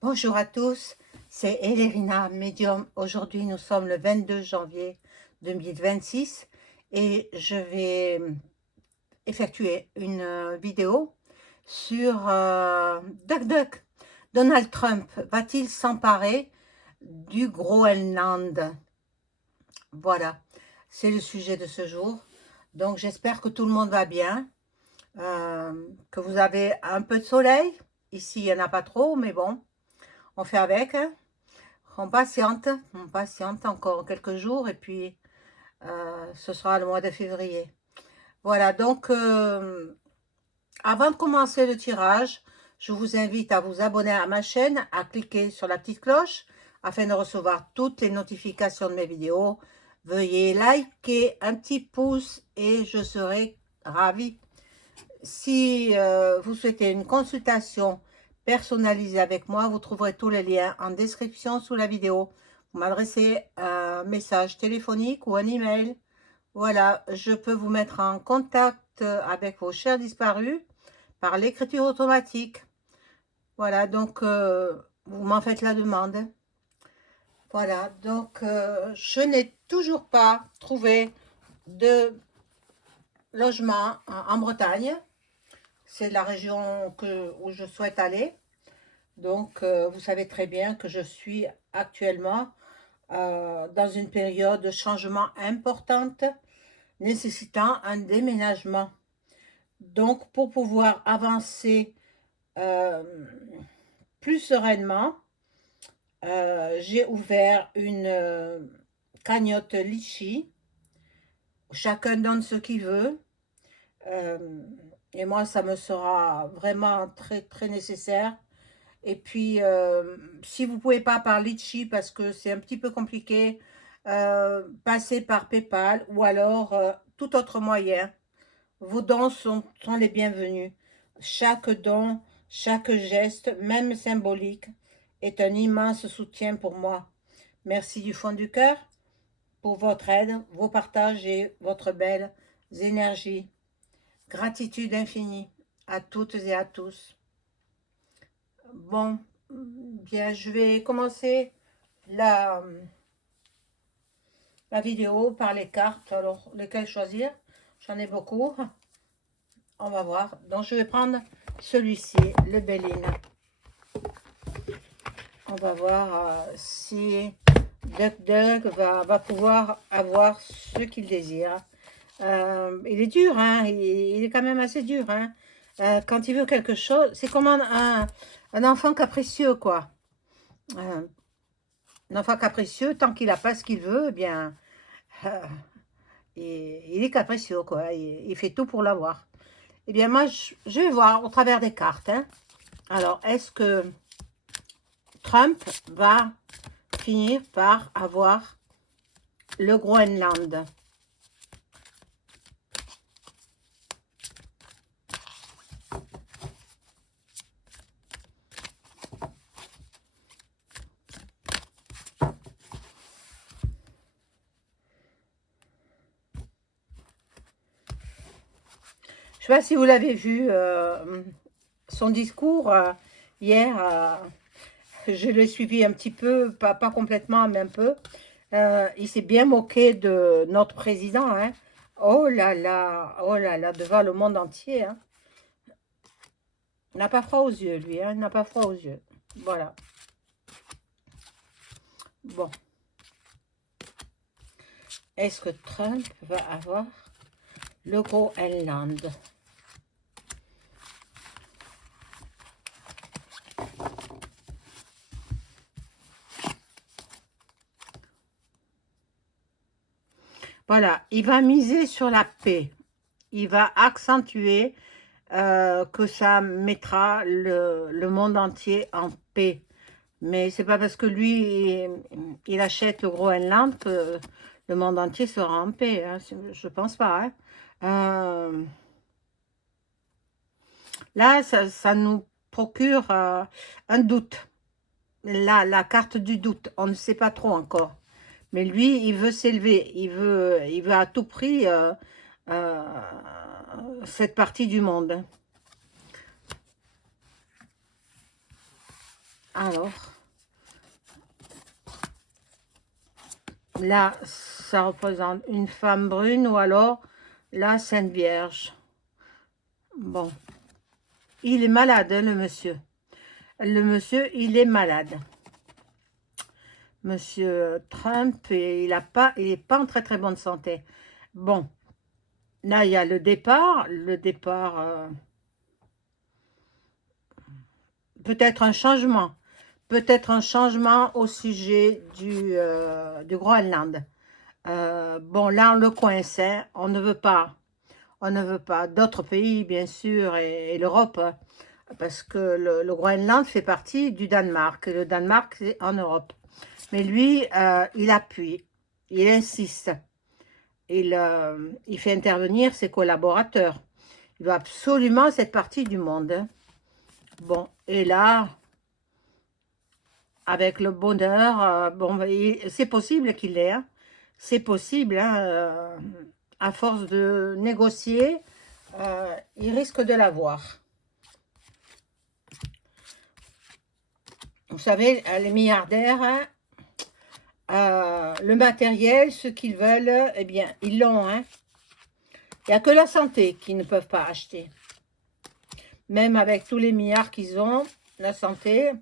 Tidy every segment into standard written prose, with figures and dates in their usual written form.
Bonjour à tous, c'est Elérina, médium. Aujourd'hui, nous sommes le 22 janvier 2026 et je vais effectuer une vidéo sur DuckDuck. Donald Trump va-t-il s'emparer du Groenland? Voilà, c'est le sujet de ce jour. Donc, j'espère que tout le monde va bien, que vous avez un peu de soleil. Ici, il n'y en a pas trop, mais bon, on fait avec, hein. On patiente encore quelques jours et puis ce sera le mois de février. Voilà, donc avant de commencer le tirage, je vous invite à vous abonner à ma chaîne, à cliquer sur la petite cloche afin de recevoir toutes les notifications de mes vidéos. Veuillez liker, un petit pouce et je serai ravie. Si vous souhaitez une consultation personnalisée avec moi, vous trouverez tous les liens en description sous la vidéo. Vous m'adressez un message téléphonique ou un email. Voilà, je peux vous mettre en contact avec vos chers disparus par l'écriture automatique. Voilà, donc vous m'en faites la demande. Voilà, donc je n'ai toujours pas trouvé de logement en Bretagne. C'est la région où je souhaite aller. Donc, vous savez très bien que je suis actuellement dans une période de changement importante, nécessitant un déménagement. Donc, pour pouvoir avancer euh, plus sereinement, j'ai ouvert une cagnotte Litchi. Chacun donne ce qu'il veut. Et moi, ça me sera vraiment très, très nécessaire. Et puis, si vous ne pouvez pas par Litchi parce que c'est un petit peu compliqué, passez par PayPal ou alors tout autre moyen. Vos dons sont les bienvenus. Chaque don, chaque geste, même symbolique, est un immense soutien pour moi. Merci du fond du cœur pour votre aide, vos partages et votre belle énergie. Gratitude infinie à toutes et à tous. Bon, bien, je vais commencer la, la vidéo par les cartes. Alors, lesquelles choisir? J'en ai beaucoup. On va voir. Donc, je vais prendre celui-ci, le Béline. On va voir si DuckDuck va pouvoir avoir ce qu'il désire. Il est dur, hein? Il est quand même assez dur, hein? Quand il veut quelque chose, c'est comme un enfant capricieux, quoi. Un enfant capricieux, tant qu'il n'a pas ce qu'il veut, eh bien, euh, il est capricieux, quoi. Il fait tout pour l'avoir. Eh bien, moi, je vais voir au travers des cartes, hein. Alors, est-ce que Trump va finir par avoir le Groenland? Je ne sais pas si vous l'avez vu, son discours hier, je l'ai suivi un petit peu, pas complètement, mais un peu. Il s'est bien moqué de notre président, hein. Oh là là, devant le monde entier, hein. Il n'a pas froid aux yeux, lui, hein. Il n'a pas froid aux yeux. Voilà. Bon. Est-ce que Trump va avoir le Groenland? Voilà, il va miser sur la paix. Il va accentuer que ça mettra le monde entier en paix. Mais c'est pas parce que lui, il achète le Groenland que le monde entier sera en paix, hein. Je pense pas, hein. Là, ça nous procure un doute. Là, la carte du doute, on ne sait pas trop encore. Mais lui, il veut s'élever. Il veut à tout prix euh, cette partie du monde. Alors, là, ça représente une femme brune ou alors la Sainte Vierge. Bon, il est malade, hein, le monsieur. Le monsieur, il est malade. Monsieur Trump, il est pas en très très bonne santé. Bon, là, il y a le départ. Le départ, peut-être un changement. Peut-être un changement au sujet du Groenland. Bon, là, on le coince, hein, on ne veut pas. On ne veut pas d'autres pays, bien sûr, et l'Europe, hein, parce que le Groenland fait partie du Danemark. Le Danemark, c'est en Europe. Mais lui, il appuie, il insiste. Il fait intervenir ses collaborateurs. Il veut absolument cette partie du monde. Hein. Bon, et là, avec le bonheur, bon, c'est possible qu'il l'ait. Hein. C'est possible, hein, à force de négocier, il risque de l'avoir. Vous savez, les milliardaires, hein, le matériel, ce qu'ils veulent, eh bien, ils l'ont. Hein. Il n'y a que la santé qu'ils ne peuvent pas acheter. Même avec tous les milliards qu'ils ont, la santé,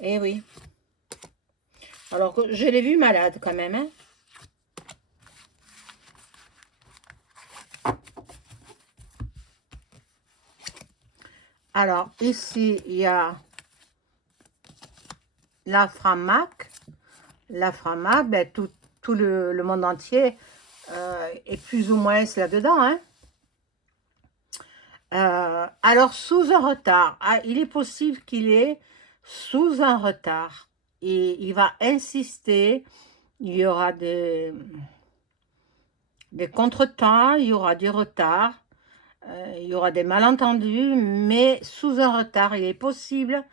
eh oui. Alors que je l'ai vu malade quand même. Hein. Alors, ici, il y a la Framac. La Framac, ben, tout le monde entier est plus ou moins là-dedans. Hein. Alors, sous un retard. Ah, il est possible qu'il est sous un retard. Et il va insister. Il y aura des contretemps, il y aura du retard. Il y aura des malentendus, mais sous un retard, il est possible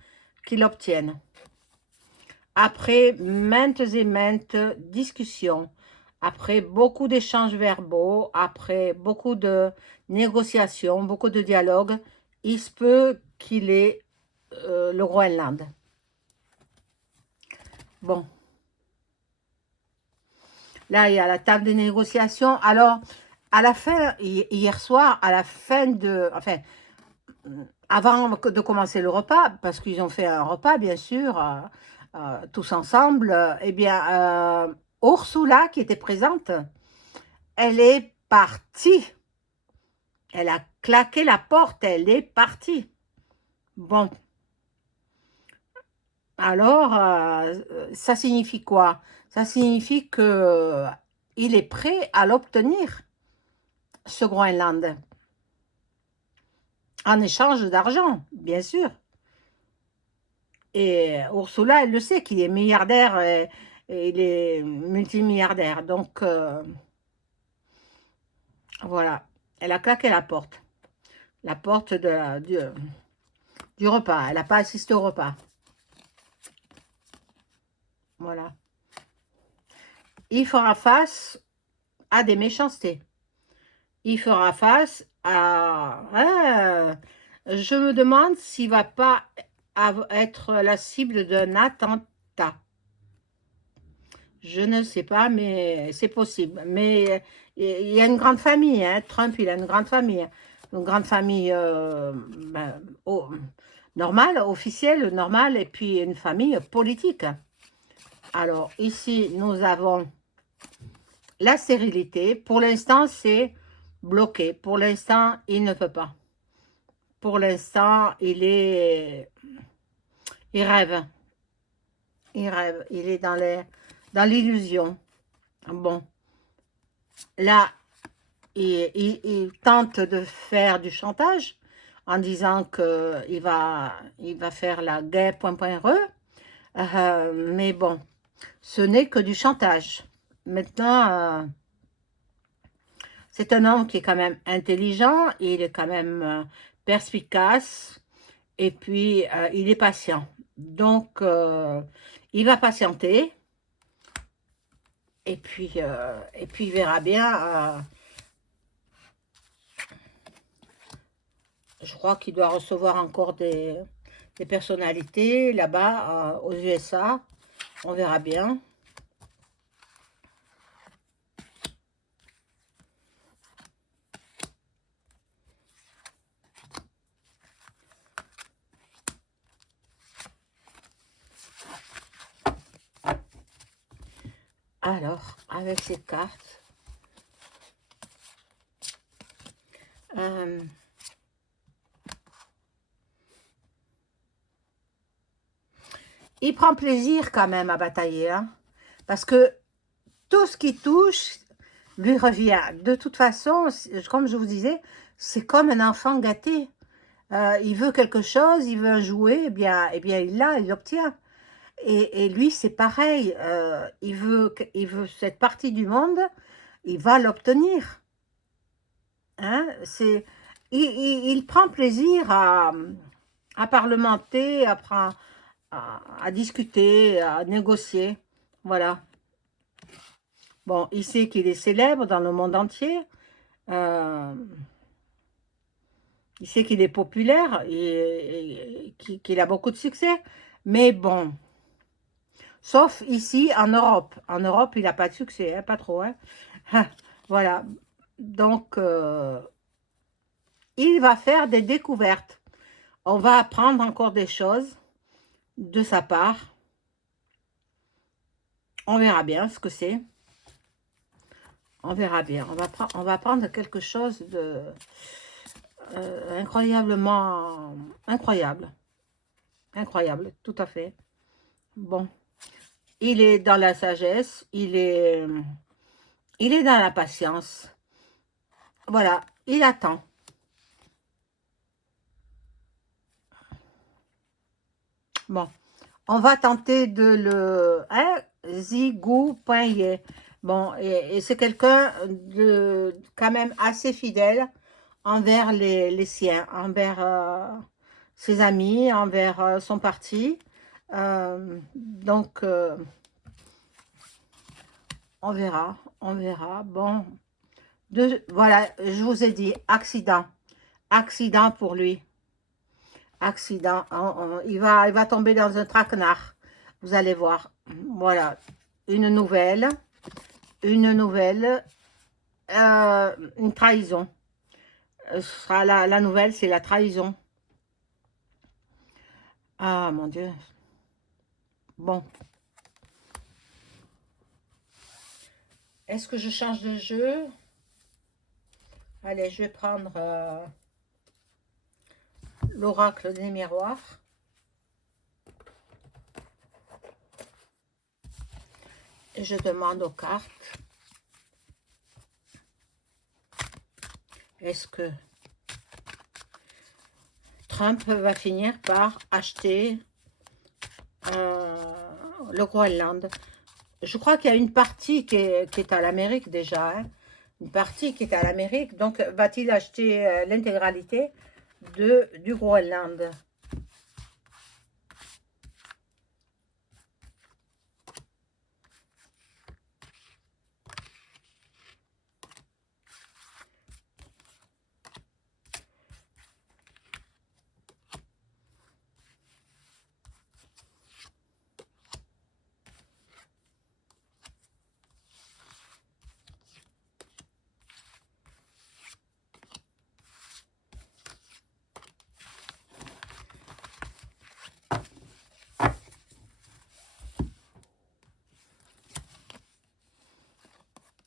qu'il obtienne. Après maintes et maintes discussions, après beaucoup d'échanges verbaux, après beaucoup de négociations, beaucoup de dialogues, il se peut qu'il ait le Groenland. Bon. Là, il y a la table de négociation. Alors, à la fin, hier soir, à la fin de... Enfin, avant de commencer le repas, parce qu'ils ont fait un repas, bien sûr, tous ensemble, eh bien, Ursula, qui était présente, elle est partie. Elle a claqué la porte, elle est partie. Bon. Alors, ça signifie quoi? Ça signifie que il est prêt à l'obtenir, ce Groenland. En échange d'argent, bien sûr. Et Ursula, elle le sait qu'il est milliardaire et il est multimilliardaire. Donc, voilà. Elle a claqué la porte. La porte du repas. Elle n'a pas assisté au repas. Voilà. Il fera face à des méchancetés. Il fera face à... je me demande s'il ne va pas être la cible d'un attentat. Je ne sais pas, mais c'est possible. Mais il y a une grande famille, hein. Trump, il a une grande famille. Une grande famille normale, officielle, normale, et puis une famille politique. Alors, ici, nous avons la stérilité. Pour l'instant, c'est bloqué. Pour l'instant, il ne peut pas. Pour l'instant, il rêve. Il rêve. Il est dans l'illusion. Bon. Là, il tente de faire du chantage en disant qu'il va faire la guerre, mais bon, ce n'est que du chantage. Maintenant, c'est un homme qui est quand même intelligent, il est quand même perspicace, et puis il est patient. Donc, il va patienter, et puis il verra bien. Je crois qu'il doit recevoir encore des des personnalités là-bas aux USA. On verra bien. Alors, avec ces cartes, il prend plaisir quand même à batailler, hein, parce que tout ce qui touche lui revient. De toute façon, comme je vous disais, c'est comme un enfant gâté. Il veut quelque chose, il veut un jouet, eh bien il l'a, il l'obtient. Et lui, c'est pareil. Il veut cette partie du monde, il va l'obtenir. Hein? Il prend plaisir à parlementer, à discuter, à négocier. Voilà. Bon, il sait qu'il est célèbre dans le monde entier. Il sait qu'il est populaire et qu'il a beaucoup de succès. Mais bon, sauf ici en Europe. En Europe, il n'a pas de succès, hein, pas trop. Hein. Voilà. Donc, il va faire des découvertes. On va apprendre encore des choses de sa part. On verra bien ce que c'est. On verra bien. On va prendre quelque chose de incroyablement incroyable. Incroyable, tout à fait. Bon. Il est dans la sagesse. Il est dans la patience. Voilà. Il attend. Bon. On va tenter de le... Hein, Zigou.ye. Bon, et c'est quelqu'un de quand même assez fidèle envers les siens, envers ses amis, envers son parti. Donc, on verra, on verra. Bon, voilà, je vous ai dit, accident. Accident pour lui. Accident. Il va tomber dans un traquenard. Vous allez voir. Voilà, une nouvelle. Une trahison. Ce sera la nouvelle, c'est la trahison. Ah, mon Dieu. Bon. Est-ce que je change de jeu? Allez, je vais prendre l'oracle des miroirs. Et je demande aux cartes. Est-ce que Trump va finir par acheter le Groenland? Je crois qu'il y a une partie qui est à l'Amérique déjà. Hein, une partie qui est à l'Amérique. Donc, va-t-il acheter l'intégralité du Groenland?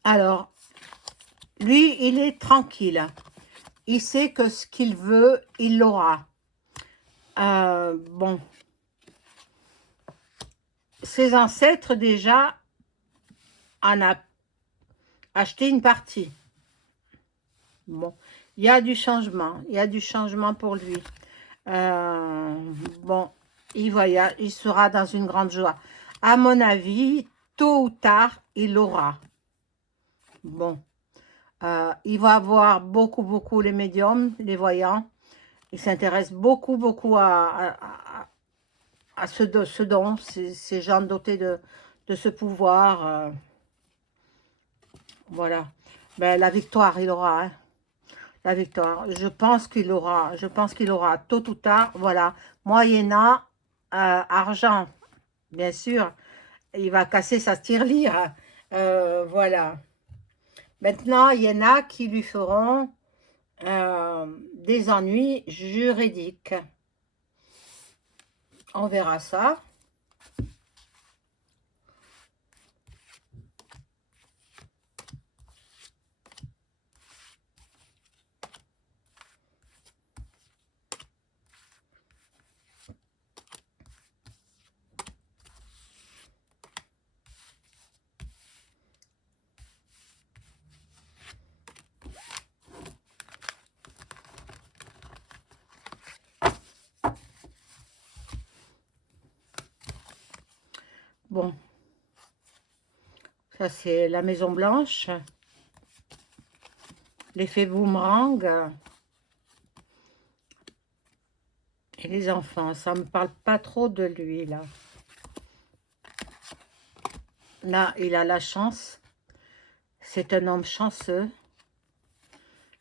Alors, lui, il est tranquille. Il sait que ce qu'il veut, il l'aura. Bon. Ses ancêtres, déjà, en a acheté une partie. Bon. Il y a du changement. Il y a du changement pour lui. Bon. Il sera dans une grande joie. À mon avis, tôt ou tard, il l'aura. Bon. Il va avoir beaucoup les médiums, les voyants. Il s'intéresse beaucoup à ce don, ces gens dotés de ce pouvoir. Voilà. Ben, la victoire, il aura. Hein. la victoire. Je pense qu'il aura tôt ou tard, voilà, moyennant argent, bien sûr. Il va casser sa tirelire. Voilà. Maintenant, il y en a qui lui feront des ennuis juridiques. On verra ça. Bon, ça c'est la Maison Blanche. L'effet boomerang. Et les enfants, ça me parle pas trop de lui, là. Là, il a la chance. C'est un homme chanceux.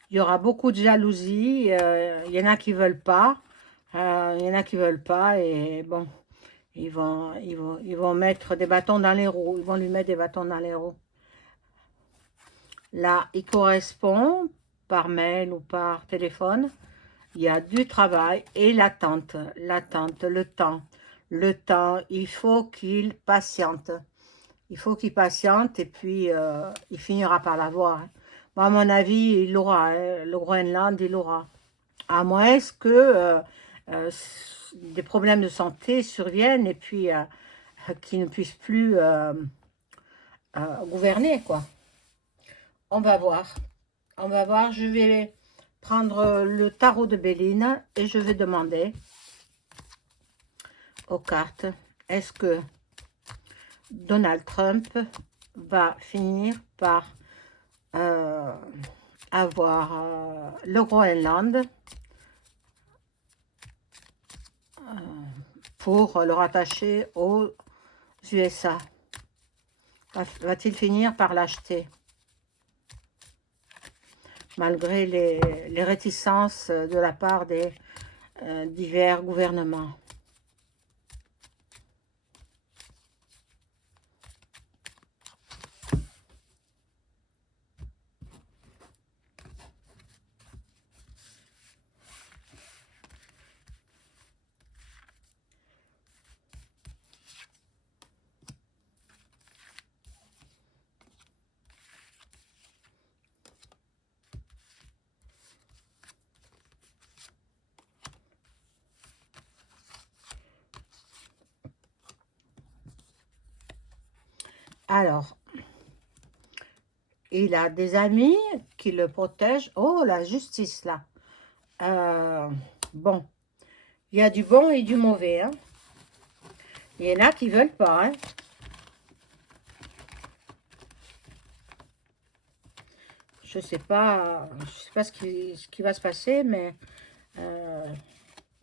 Il y aura beaucoup de jalousie. Il y en a qui veulent pas. Il y en a qui veulent pas. Et bon, ils vont mettre des bâtons dans les roues. Ils vont lui mettre des bâtons dans les roues. Là, il correspond par mail ou par téléphone. Il y a du travail et l'attente, le temps. Le temps, il faut qu'il patiente. Il faut qu'il patiente et puis il finira par l'avoir. Moi, à mon avis, il l'aura. Le Groenland, il l'aura. À moins que euh, des problèmes de santé surviennent et puis qu'il ne puisse plus gouverner, quoi. On va voir. On va voir. Je vais prendre le tarot de Béline et je vais demander aux cartes, est-ce que Donald Trump va finir par avoir le Groenland pour le rattacher aux USA. Va-t-il finir par l'acheter malgré les réticences de la part des divers gouvernements? Alors, il a des amis qui le protègent. Oh, la justice, là. Bon, il y a du bon et du mauvais. Hein. Il y en a qui ne veulent pas. Hein. Je ne sais pas ce qui va se passer, mais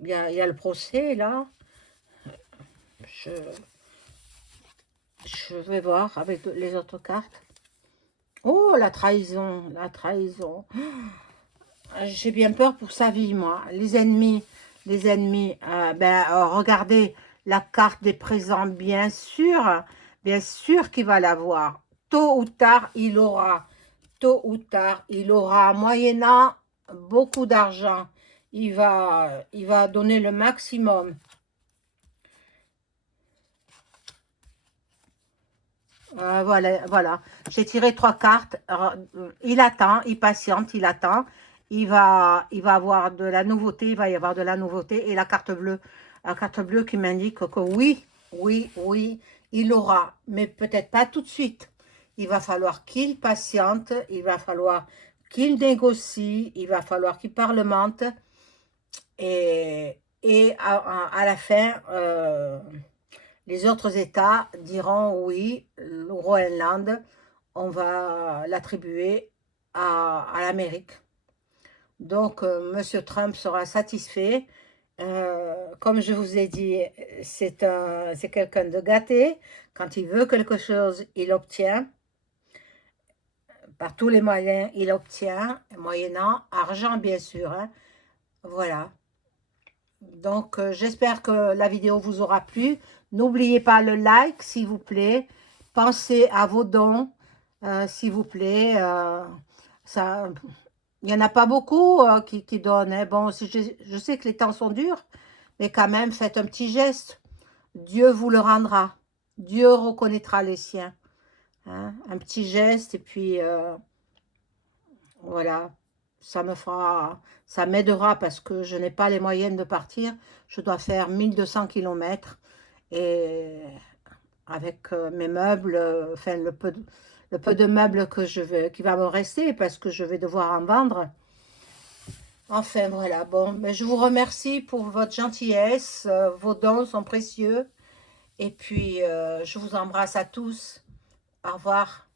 il y a le procès, là. Je vais voir avec les autres cartes. Oh, la trahison, la trahison. J'ai bien peur pour sa vie, moi. Les ennemis, regardez la carte des présents, bien sûr qu'il va l'avoir. Tôt ou tard, il aura. Tôt ou tard, il aura, moyennant beaucoup d'argent. Il va donner le maximum. Voilà. J'ai tiré 3 cartes. Il attend, il patiente, il attend. Il va avoir de la nouveauté, il va y avoir de la nouveauté. Et la carte bleue qui m'indique que oui, il aura, mais peut-être pas tout de suite. Il va falloir qu'il patiente, il va falloir qu'il négocie, il va falloir qu'il parlemente. Et à la fin, les autres États diront oui, le Groenland, on va l'attribuer à l'Amérique. Donc, M. Trump sera satisfait. Comme je vous ai dit, c'est quelqu'un de gâté. Quand il veut quelque chose, il obtient. par tous les moyens, il obtient, moyennant argent bien sûr, hein. Voilà. Donc, j'espère que la vidéo vous aura plu. N'oubliez pas le like, s'il vous plaît. Pensez à vos dons, s'il vous plaît. Ça, il n'y en a pas beaucoup qui donnent, hein. Bon, je sais que les temps sont durs, mais quand même, faites un petit geste. Dieu vous le rendra. Dieu reconnaîtra les siens, hein. Un petit geste, et puis voilà. Ça m'aidera parce que je n'ai pas les moyens de partir. Je dois faire 1200 km et avec mes meubles, enfin le peu de meubles qui va me rester parce que je vais devoir en vendre. Enfin voilà, bon, mais je vous remercie pour votre gentillesse, vos dons sont précieux et puis je vous embrasse à tous. Au revoir.